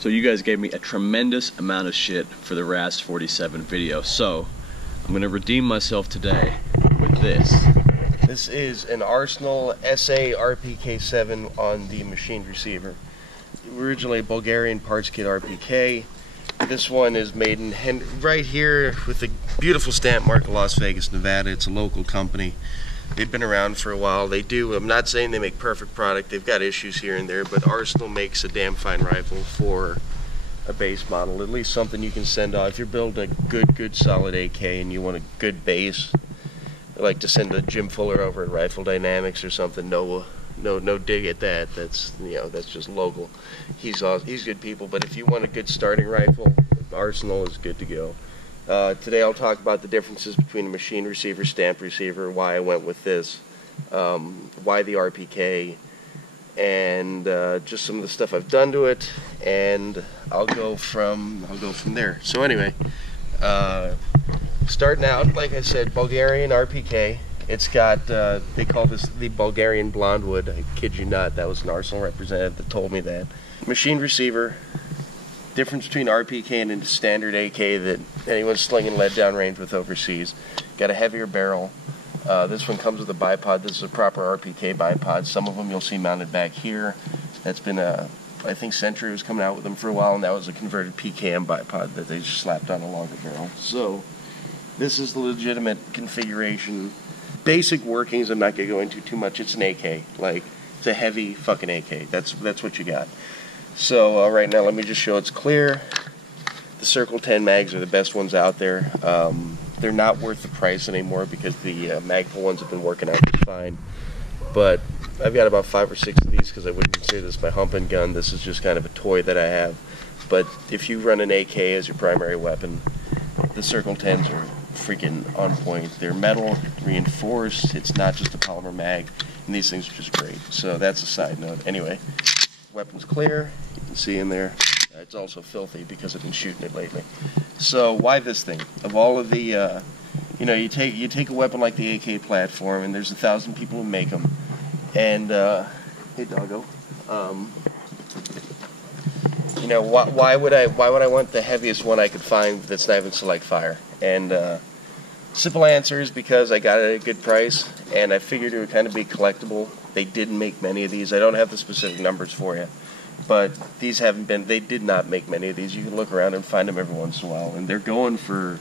So you guys gave me a tremendous amount of shit for the RAS 47 video, so I'm gonna redeem myself today with this. This is an Arsenal SA RPK-7 on the machined receiver. Originally a Bulgarian parts kit RPK. This one is made in right here with a beautiful stamp mark of Las Vegas, Nevada. It's a local company. They've been around for a while. They do, I'm not saying they make perfect product. They've got issues here and there, but Arsenal makes a damn fine rifle for a base model. At least something you can send off. If you're building a good solid AK and you want a good base, I like to send a Jim Fuller over at Rifle Dynamics or something. No dig at that. That's, you know, that's just local. He's good people, but if you want a good starting rifle, Arsenal is good to go. Today I'll talk about the differences between a machine receiver, stamp receiver, why I went with this, why the RPK, and just some of the stuff I've done to it, and I'll go from there. So anyway, starting out, like I said, Bulgarian RPK. It's got, they call this the Bulgarian blonde wood. I kid you not, that was an Arsenal representative that told me that. Machine receiver. Difference between RPK and a standard AK that anyone's slinging lead downrange with overseas. Got a heavier barrel. This one comes with a bipod. This is a proper RPK bipod. Some of them you'll see mounted back here. That's been I think Century was coming out with them for a while, and that was a converted PKM bipod that they just slapped on a longer barrel. So this is the legitimate configuration. Basic workings I'm not going to go into too much. It's an AK. Like, it's a heavy fucking AK. That's what you got. So right now, let me just show it's clear. The Circle 10 mags are the best ones out there. They're not worth the price anymore because the Magpul ones have been working out just fine. But I've got about 5 or 6 of these because I wouldn't consider this my humping gun. This is just kind of a toy that I have. But if you run an AK as your primary weapon, the Circle 10s are freaking on point. They're metal, reinforced. It's not just a polymer mag, and these things are just great. So that's a side note. Anyway. Weapon's clear, you can see in there. It's also filthy because I've been shooting it lately. So why this thing? Of all of the, you know, you take a weapon like the AK platform, and there's 1,000 people who make them. And hey doggo, you know, why would I want the heaviest one I could find that's not even select fire? And simple answer is because I got it at a good price, and I figured it would kind of be collectible. They didn't make many of these. I don't have the specific numbers for you, but these haven't been, they did not make many of these. You can look around and find them every once in a while, and they're going for,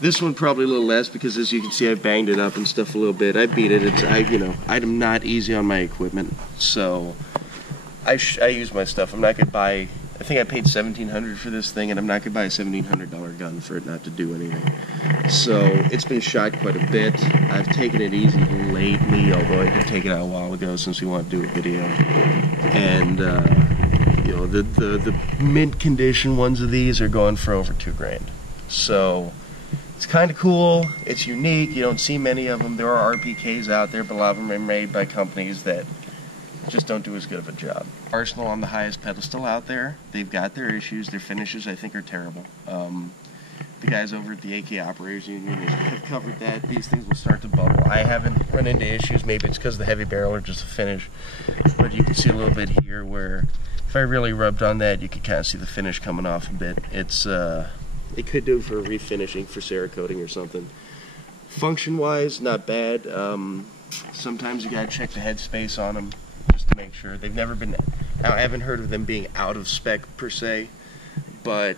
this one probably a little less because as you can see I banged it up and stuff a little bit. I beat it. You know, I'm not easy on my equipment, so I use my stuff. I'm not going to buy, I think I paid $1,700 for this thing, and I'm not going to buy a $1,700 gun for it not to do anything. So it's been shot quite a bit. I've taken it easy lately, although I did take it out a while ago since we want to do a video. And you know, the mint condition ones of these are going for over $2,000. So it's kind of cool. It's unique. You don't see many of them. There are RPKs out there, but a lot of them are made by companies that just don't do as good of a job. Arsenal on the highest pedestal out there. They've got their issues. Their finishes, I think, are terrible. The guys over at the AK Operators Union have covered that. These things will start to bubble. I haven't run into issues. Maybe it's because of the heavy barrel or just the finish. But you can see a little bit here where if I really rubbed on that, you could kind of see the finish coming off a bit. It's it could do for refinishing, for Cerakoting or something. Function-wise, not bad. Sometimes you gotta check the headspace on them just to make sure. They've never been, I haven't heard of them being out of spec per se, but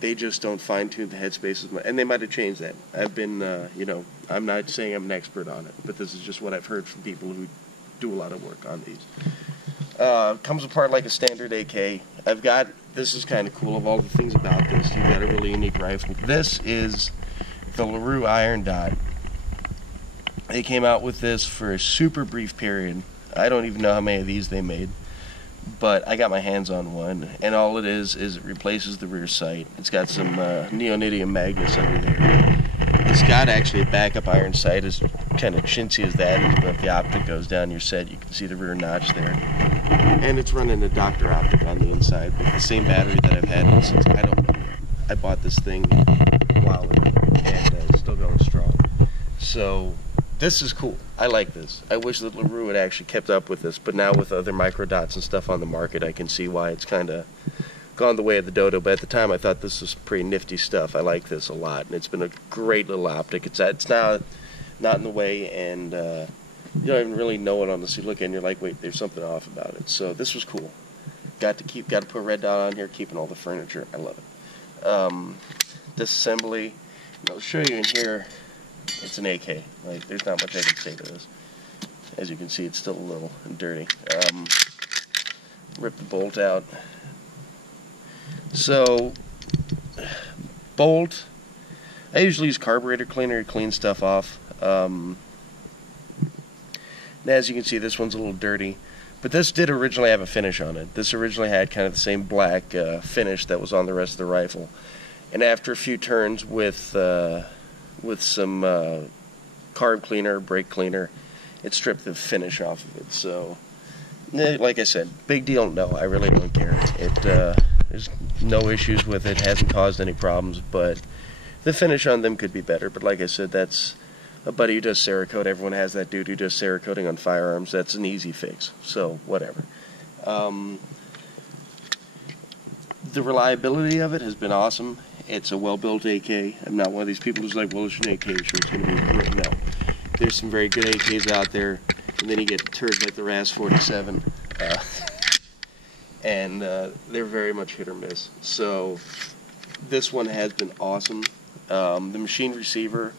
they just don't fine-tune the headspace as much, and they might have changed that. I've been, you know, I'm not saying I'm an expert on it, but this is just what I've heard from people who do a lot of work on these. Comes apart like a standard AK. This is kind of cool, of all the things about this, you've got a really unique rifle. This is the LaRue Iron Dot. They came out with this for a super brief period. I don't even know how many of these they made, but I got my hands on one, and all it is it replaces the rear sight. It's got some neodymium magnets under there. It's got actually a backup iron sight, as kind of chintzy as that is, but if the optic goes down your set, you can see the rear notch there. And it's running a Dr. optic on the inside with the same battery that I've had since, I don't know, I bought this thing a while ago, and it's still going strong. So this is cool. I like this. I wish that LaRue had actually kept up with this, but now with other micro dots and stuff on the market, I can see why it's kind of gone the way of the dodo, but at the time I thought this was pretty nifty stuff. I like this a lot, and it's been a great little optic. It's now not in the way, and you don't even really know it unless you look and you're like, wait, there's something off about it. So this was cool. Got to put a red dot on here, keeping all the furniture. I love it. Disassembly. I'll show you in here. It's an AK. Like, there's not much I can say to this. As you can see, it's still a little dirty. Rip the bolt out. So, bolt. I usually use carburetor cleaner to clean stuff off. And as you can see, this one's a little dirty. But this did originally have a finish on it. This originally had kind of the same black finish that was on the rest of the rifle. And after a few turns with some carb cleaner, brake cleaner, it stripped the finish off of it. So, like I said, big deal? No, I really don't care. There's no issues with it. Hasn't caused any problems, but the finish on them could be better. But like I said, that's a buddy who does Cerakote. Everyone has that dude who does Cerakoting on firearms. That's an easy fix. So, whatever. The reliability of it has been awesome. It's a well-built AK. I'm not one of these people who's like, well, it's an AK, sure it's going to be great. No. There's some very good AKs out there, and then you get turds like the RAS-47, and they're very much hit or miss. So this one has been awesome. The machine receiver,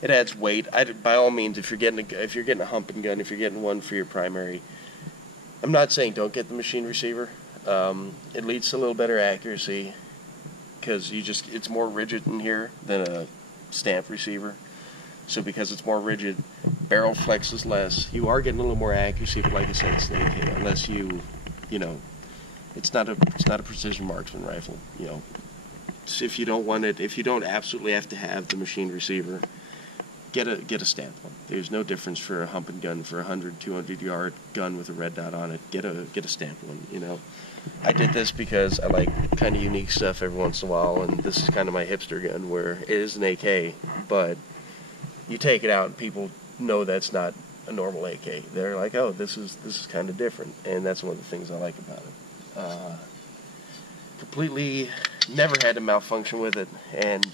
it adds weight. By all means, if you're getting a humping gun, if you're getting one for your primary, I'm not saying don't get the machine receiver. It leads to a little better accuracy, because it's more rigid in here than a stamp receiver. So because it's more rigid, barrel flexes less. You are getting a little more accuracy, but like I said, it's an AK. Unless it's not a precision marksman rifle. So if you don't want it, if you don't absolutely have to have the machine receiver, get a stamp one. There's no difference for a humping gun, for a 100, 200 yard gun with a red dot on it. Get a stamp one. I did this because I like kind of unique stuff every once in a while, and this is kind of my hipster gun, where it is an AK, but you take it out and people know that's not a normal AK. They're like, oh, this is kind of different, and that's one of the things I like about it. Completely never had a malfunction with it, and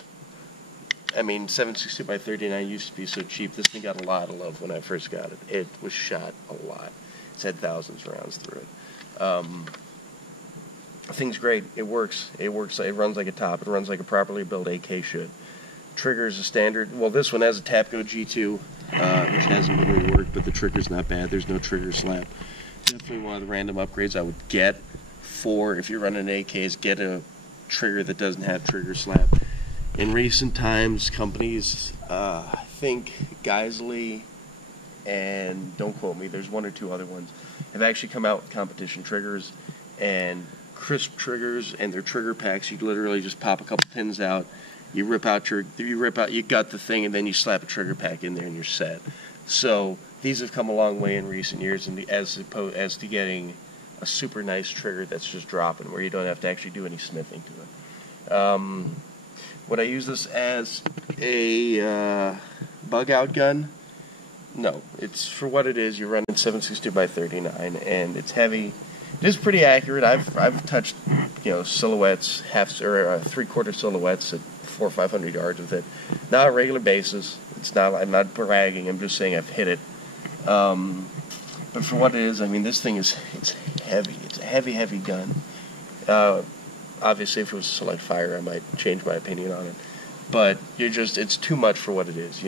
I mean, 7.62x39 used to be so cheap. This thing got a lot of love when I first got it. It was shot a lot. It's had thousands of rounds through it. The thing's great. It works. It runs like a top. It runs like a properly built AK should. Trigger's a standard. Well, this one has a Tapco G2, which hasn't really worked, but the trigger's not bad. There's no trigger slap. Definitely one of the random upgrades I would get for, if you're running AKs, get a trigger that doesn't have trigger slap. In recent times, companies, I think Geisley, and don't quote me, there's one or two other ones, have actually come out with competition triggers and crisp triggers, and their trigger packs, you literally just pop a couple pins out, you gut the thing, and then you slap a trigger pack in there and you're set. So these have come a long way in recent years, and as to getting a super nice trigger that's just dropping, where you don't have to actually do any smithing to it. Would I use this as a bug out gun? No. It's for what it is. You're running 7.62x39, and it's heavy. It is pretty accurate. I've touched silhouettes, three-quarter silhouettes at 400 or 500 yards with it. Not on a regular basis. I'm not bragging. I'm just saying I've hit it. But for what it is, I mean, this thing it's heavy. It's a heavy gun. Obviously, if it was select fire, I might change my opinion on it. But it's too much for what it is.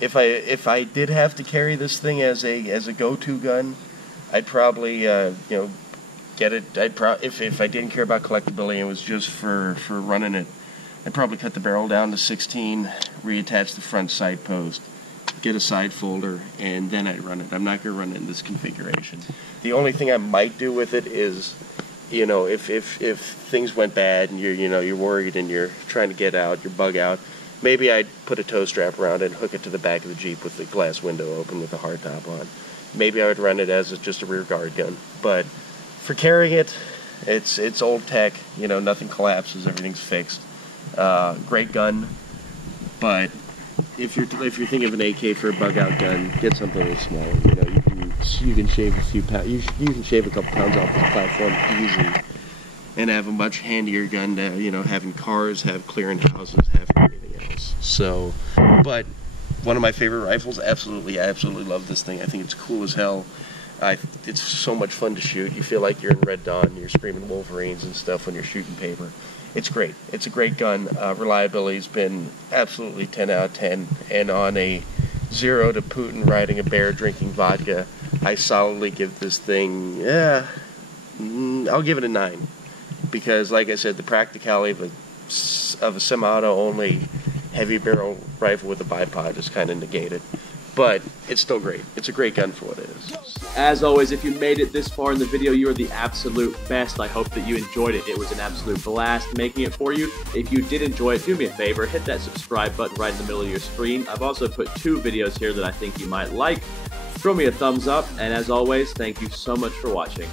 If I did have to carry this thing as a go-to gun, I'd probably get it. If I didn't care about collectability and it was just for running it, I'd probably cut the barrel down to 16, reattach the front sight post, get a side folder, and then I'd run it. I'm not going to run it in this configuration. The only thing I might do with it is, if things went bad and you're worried and you're trying to get out, you're bug out, maybe I'd put a tow strap around it and hook it to the back of the Jeep with the glass window open with the hard top on. Maybe I would run it as just a rear guard gun. But for carrying it, it's old tech. Nothing collapses, everything's fixed. Great gun, but if you're thinking of an AK for a bug out gun, get something a little smaller. You can shave a few pounds. You can shave a couple pounds off this platform easily. and have a much handier gun to, you know, having cars, have clearing houses, have everything else. So, but one of my favorite rifles. Absolutely, I absolutely love this thing. I think it's cool as hell. It's so much fun to shoot. You feel like you're in Red Dawn. You're screaming Wolverines and stuff when you're shooting paper. It's great. It's a great gun. Reliability's been absolutely 10 out of 10. And on a 0 to Putin riding a bear drinking vodka, I solidly give this thing, I'll give it a 9. Because, like I said, the practicality of a semi-auto only heavy barrel rifle with a bipod is kind of negated. But it's still great. It's a great gun for what it is. As always, if you made it this far in the video, you are the absolute best. I hope that you enjoyed it. It was an absolute blast making it for you. If you did enjoy it, do me a favor, hit that subscribe button right in the middle of your screen. I've also put 2 videos here that I think you might like. Throw me a thumbs up, and as always, thank you so much for watching.